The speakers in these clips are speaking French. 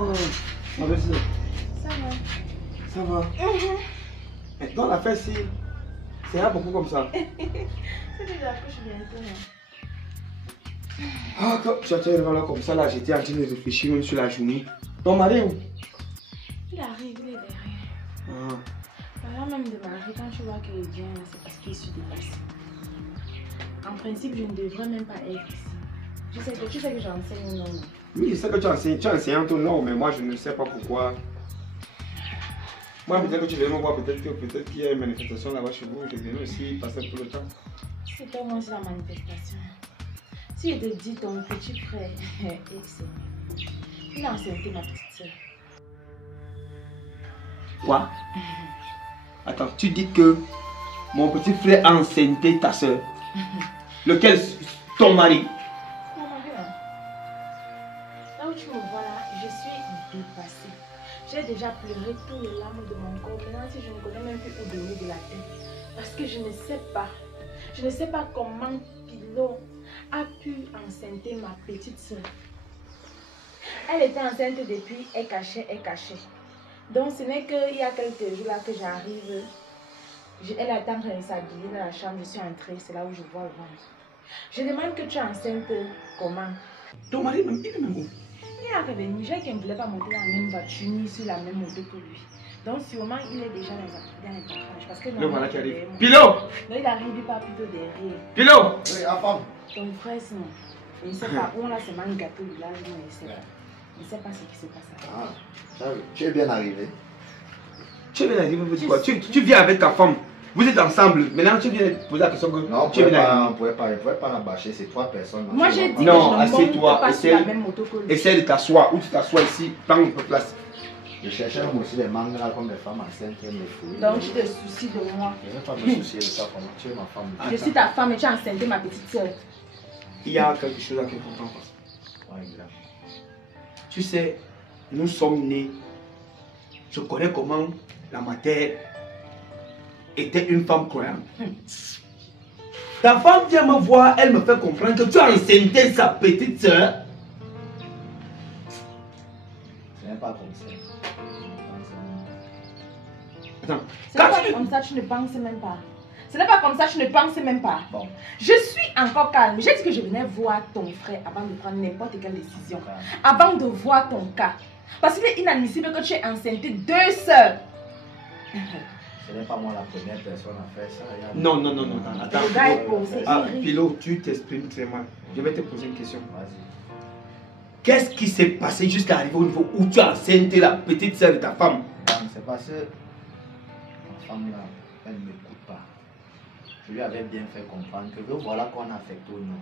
Oh, ma belle-sœur. Ça va. Ça va. Et dans l'affaire, si c'est pas beaucoup comme ça. C'est déjà que je viens de Ah, quand tu as été devant là comme ça, là, j'étais en train de réfléchir même sur la journée. Ton mari où? Il arrive, il est derrière. Ah. Avant même de m'arriver, quand tu vois qu'il vient là, c'est parce qu'il se dépasse. En principe, je ne devrais même pas être ici. Tu sais que j'enseigne non. Oui, je sais que tu enseignes en ton nom, mais moi je ne sais pas pourquoi. Moi, peut-être que tu viens me voir, peut-être qu'il y a une manifestation là-bas chez vous, je viens aussi passer un peu le temps. C'est pas moi, c'est la manifestation. Si je te dis ton petit frère, excellent. Il a enceinté ma petite soeur. Quoi? Attends, tu dis que mon petit frère a enceinté ta soeur. Lequel? Ton mari? Mon mari, hein. Là où tu me vois là, je suis dépassée. J'ai déjà pleuré tout les larmes de mon corps. Maintenant, si je ne connais même plus où donner de la tête. Parce que je ne sais pas. Je ne sais pas comment Pilo a pu enceinte ma petite soeur. Elle était enceinte depuis, elle cachait. Donc ce n'est qu'il y a quelques jours là que j'arrive. Elle attend en train de s'habiller dans la chambre, je suis entrée, c'est là où je vois le ventre. Je demande que tu es enceinte comment? Ton mari, il est même où? Il est revenu, j'ai qu'il ne voulait pas monter dans la même voiture ni sur la même moto que lui. Donc sûrement il est déjà dans les parages. Parce que Le voilà qui arrive. non, Pilo! il arrive pas plutôt derrière. Pilo! Oui, à femme. Ton frère, sinon, je ne sais pas, on a seulement un gâteau du village, non, il ne sait pas. Il ne sait pas ce qui se passe. Ah, tu es bien arrivé. Tu viens d'arriver, vous dites quoi? Tu viens avec ta femme. Vous êtes ensemble. Maintenant, tu viens poser la question que Non, on tu viens d'arriver. ne pouvait pas l'embâcher, c'est 3 personnes. Moi j'ai dit Non, que je ne assieds-toi, monte pas sur la même moto que lui. Essaye de t'asseoir. Où tu t'assois ici, prends un peu de place. Je cherchais aussi des mangues là comme des femmes enceintes et mes fouilles. Donc tu te soucies de moi. Je ne vais pas me soucier de ta femme, tu es ma femme. Je suis ta femme et tu as enceinté ma petite soeur. Il y a quelque chose qui est important. Ouais, grave. Tu sais, nous sommes nés. Je connais comment la matière était une femme croyante. Ta femme vient me voir, elle me fait comprendre que tu as enceinté sa petite soeur. Ce n'est pas comme ça. Attends, Ce n'est pas comme ça, tu ne penses même pas. Ce n'est pas comme ça, tu ne penses même pas. Bon. Je suis encore calme. J'ai dit que je venais voir ton frère avant de prendre n'importe quelle décision. Avant de voir ton cas. Parce qu'il est inadmissible que tu aies enceinté 2 sœurs. Ce n'est pas moi la première personne à faire ça. non, attends. Le gars est posé. Ah, Pilo, tu t'exprimes très mal. Je vais te poser une question. Vas-y. Qu'est-ce qui s'est passé jusqu'à arriver au niveau où tu as enceinté la petite soeur de ta femme? C'est parce que ma femme là, elle ne m'écoute pas. Je lui avais bien fait comprendre que voilà qu'on a affecté au nom.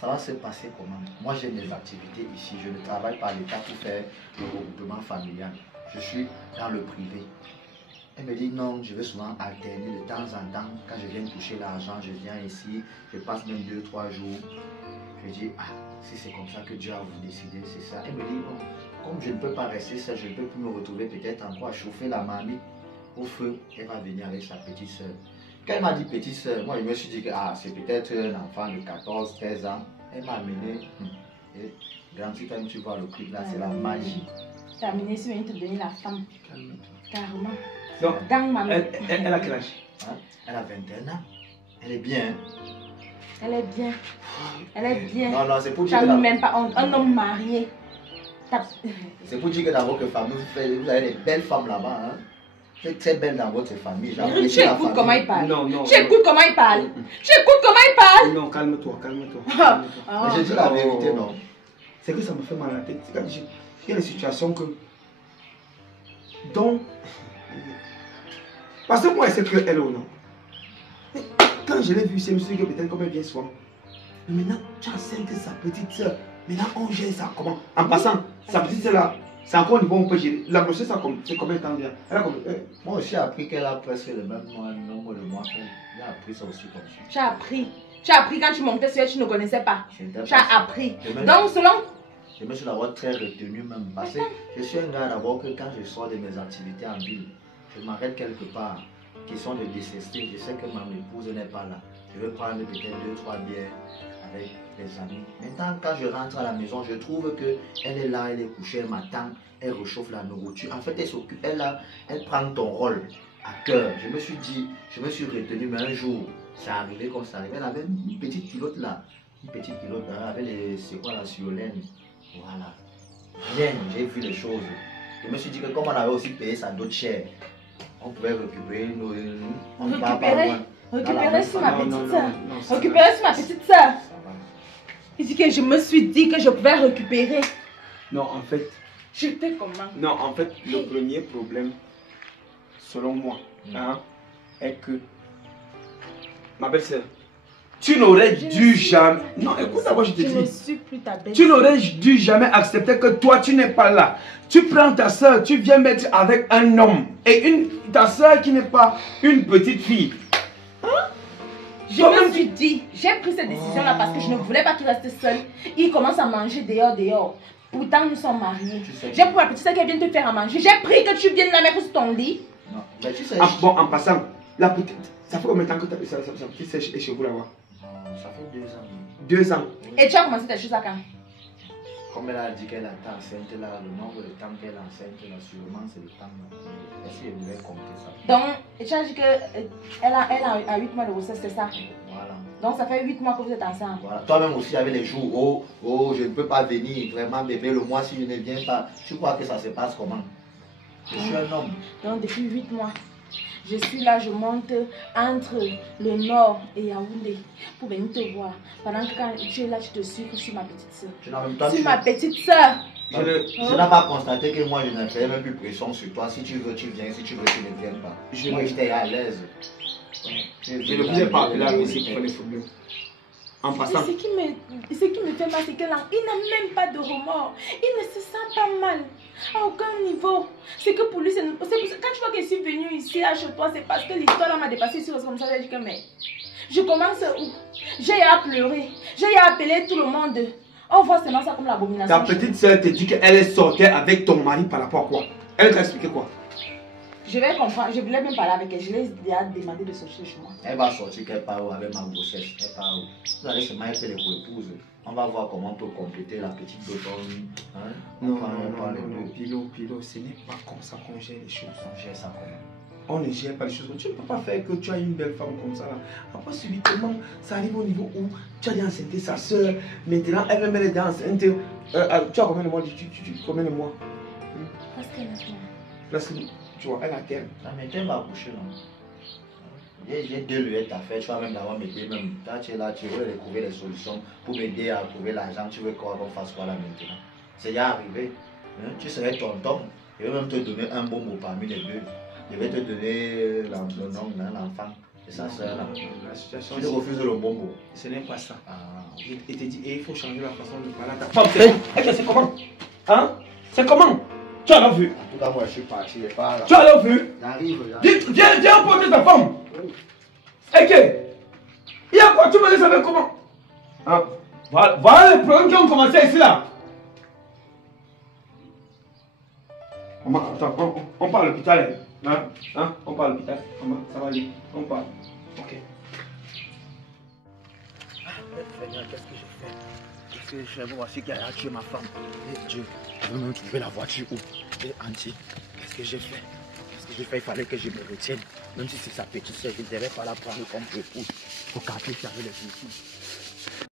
Ça va se passer comment? Moi j'ai mes activités ici, je ne travaille pas à l'État pour faire le regroupement familial. Je suis dans le privé. Elle me dit non, je vais souvent alterner de temps en temps. Quand je viens toucher l'argent, je viens ici, je passe même 2-3 jours. Je dis, ah, si c'est comme ça que Dieu a voulu décider, c'est ça. Elle me dit non, comme je ne peux pas rester seul, je ne peux plus me retrouver peut-être encore à chauffer la marmite au feu. Elle va venir avec sa petite soeur. Quand elle m'a dit petite soeur, moi je me suis dit que ah, c'est peut-être un enfant de 14-13 ans. Elle m'a amené. Et grandi quand tu vois le clip là, c'est la magie. T'as amené si tu te donner la femme. Carrément. Donc, Dans ma main. elle a quel âge? Hein? Elle a 21 ans. Elle est bien. Elle est bien. Elle est bien. Non, c'est pour dire T'as que même pas honte. Un homme marié. c'est pour dire que dans votre famille, vous avez des belles femmes là-bas. Hein? Vous êtes très belles dans votre famille. Tu écoutes comment il parle. Non. Tu écoutes comment il parle. Tu écoutes comment il parle. Non, calme-toi. Mais je dis la vérité, non. C'est que ça me fait mal à la tête. Il y a des situations que... Donc... Parce que moi, je sais qu'elle est au nom. Mais quand je l'ai vue, c'est monsieur que peut-être comme elle vient souvent. Mais maintenant, tu as enceinte sa petite soeur. Maintenant, on gère ça comment? En passant, sa petite soeur là, c'est encore au niveau où on peut gérer. La grossesse, c'est combien de temps bien? Elle a combien? Moi aussi, j'ai appris qu'elle a presque le même nombre de mois qu'elle. J'ai appris ça aussi comme ça. Tu as appris. Tu as appris quand tu montais sur elle, tu ne connaissais pas. Tu as appris. Donc, selon... Je me suis d'abord très retenu même. Parce que je suis un gars d'abord que quand je sors de mes activités en ville, je m'arrête quelque part. Question de décester, je sais que ma épouse n'est pas là. Je vais prendre peut-être 2-3 bières avec les amis. Maintenant, quand je rentre à la maison, je trouve qu'elle est là, elle est couchée, elle m'attend, elle réchauffe la nourriture. En fait, elle s'occupe, elle prend ton rôle à cœur. Je me suis dit, je me suis retenu, mais un jour, c'est arrivé comme ça. Elle avait une petite culotte là. Une petite culotte là, avec les, c'est quoi la surlaine. Voilà. Bien, j'ai vu les choses. Je me suis dit que comme on avait aussi payé sa dot chère, on pouvait récupérer nos... Récupérer sur ma petite soeur. Récupérer sur ma petite soeur. Il dit que je me suis dit que je pouvais récupérer. Non, en fait... Je fais comment? Non, en fait, le premier problème, selon moi, hein, est que... Ma belle-sœur, tu n'aurais dû jamais... Non, écoute d'abord, je te dis. Je ne suis plus ta belle-sœur. Tu n'aurais dû jamais accepter que toi, tu n'es pas là. Tu prends ta soeur, tu viens mettre avec un homme. Et ta soeur qui n'est pas une petite fille. Je me suis dit, j'ai pris cette décision-là parce que je ne voulais pas qu'il reste seul. Il commence à manger dehors. Pourtant, nous sommes mariés. J'ai pris ma petite soeur qui vient te faire à manger. J'ai pris que tu viennes la mettre sur ton lit. Non, mais tu sais... Bon, en passant, la petite, ça fait combien de temps que sa petite sèche est chez vous là-bas? Ça fait 2 ans. 2 ans. Et tu as commencé tes choses à quand? Comme elle a dit qu'elle est enceinte là, le nombre de temps qu'elle est enceinte là, sûrement c'est le temps là. Est-ce qu'elle voulait compter ça? Donc, tu as dit qu'elle a 8 mois de grossesse, c'est ça? Voilà. Donc ça fait 8 mois que vous êtes ensemble. Voilà. Toi-même aussi, avec les jours, oh, je ne peux pas venir, vraiment bébé, le mois si je ne viens pas. Tu crois que ça se passe comment? Je suis un homme. Donc depuis 8 mois, je suis là, je monte entre le nord et Yaoundé pour venir te voir. Pendant que quand tu es là, tu te suivre sur ma petite soeur. Sur ma petite soeur. Je n'ai pas constaté que moi je ne faisais même plus pression sur toi. Si tu veux, tu viens. Si tu veux, tu ne viens pas. Moi, j'étais à l'aise. Je ne vous ai pas appelé à musique pour les problèmes. En passant. Ce qui me fait mal, c'est qu'il n'a même pas de remords. Il ne se sent pas mal. À aucun niveau. C'est que pour lui, c'est quand tu vois que je suis venue ici à chez toi, c'est parce que l'histoire m'a dépassé sur comme ça. J'ai dit que mais je commence où? J'ai à pleurer. J'ai à appeler tout le monde. On voit seulement ça comme l'abomination. Ta petite soeur te dit qu'elle est sortie avec ton mari par rapport à quoi? Elle t'a expliqué quoi? Je vais comprendre, je voulais même parler avec elle, je lui ai déjà demandé de sortir chez moi. Elle va sortir quelque part avec ma grossesse, elle part où? Vous allez se marier avec les épouses. On va voir comment on peut compléter la petite d'automne. Hein? Non, Pilo, ce n'est pas comme ça qu'on gère les choses. On gère ça comment? On ne gère pas les choses. Tu ne peux pas faire que tu as une belle femme comme ça là. Après subitement, ça arrive au niveau où tu as déjà enceinté sa soeur. Maintenant, elle-même elle est déjà enceinte. Tu as combien de mois? Combien de mois? Presque 9 mois. Presque, tu vois, elle a terme. La médecin va accoucher là. J'ai 2 lunettes à faire, tu vas même d'abord m'aider même. Quand tu es là, tu veux trouver des solutions pour m'aider à trouver l'argent. Tu veux qu'on fasse quoi là maintenant? C'est déjà arrivé. Hein? Tu serais tonton. Je vais même te donner un bon mot parmi les deux. Je vais te donner le nom de l'enfant et sa soeur là. Tu refuses le bon mot. Ce n'est pas ça. Ah. Il te dit, il faut changer la façon de parler à ta femme. C'est comment? Hein? C'est comment? Tu as vu? En tout cas, moi je suis parti. Pas là. Tu as vu? J'arrive. Viens porter ta femme. Ok. Il y a quoi? Tu me laisses avec comment? Hein? Voilà les problèmes qui ont commencé ici là. Attends, on part à l'hôpital. Hein? On part à l'hôpital. Ça va aller. On part. Ok. Seigneur, qu'est-ce que je fais? Qu'est-ce que je fais? Voici qui a tué ma femme. Et Dieu, je veux même trouver la voiture où? Et Anti, qu'est-ce que j'ai fait? Qu'est-ce que j'ai fait? Il fallait que je me retienne. Même si c'est sa petite soeur, je ne devais pas la prendre comme épouse. Il faut qu'Anti avec les filles.